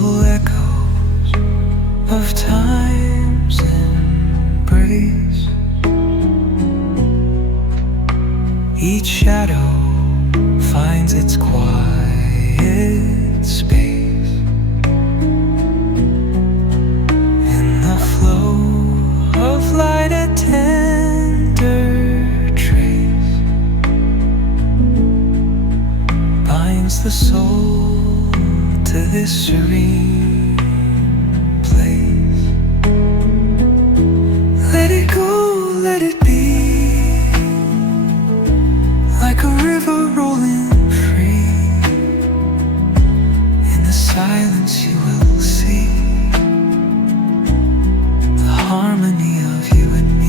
Dull echoes of time's embrace. Each shadow finds its quiet space in the flow of light, a tender trace binds the soul to this serene place. Let it go, let it be, like a river rolling free. In the silence you will see the harmony of you and me.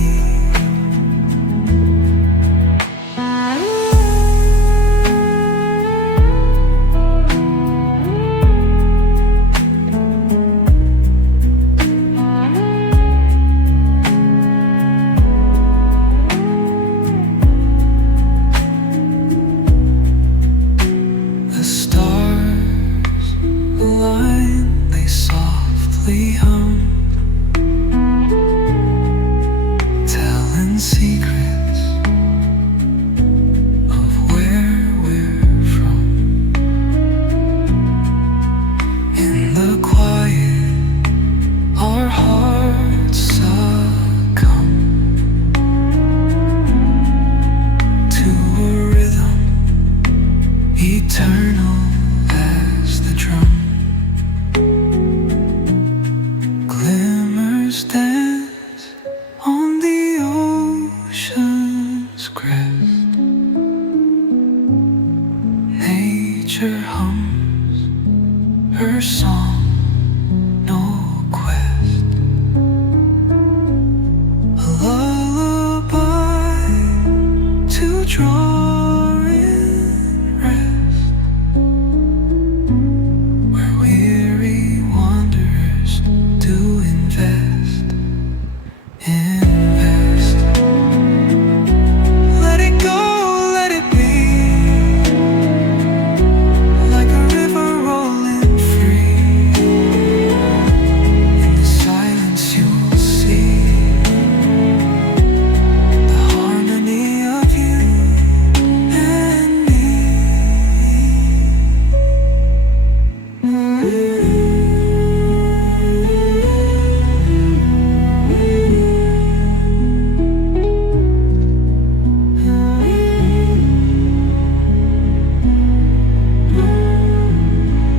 The stars align, they softly hum.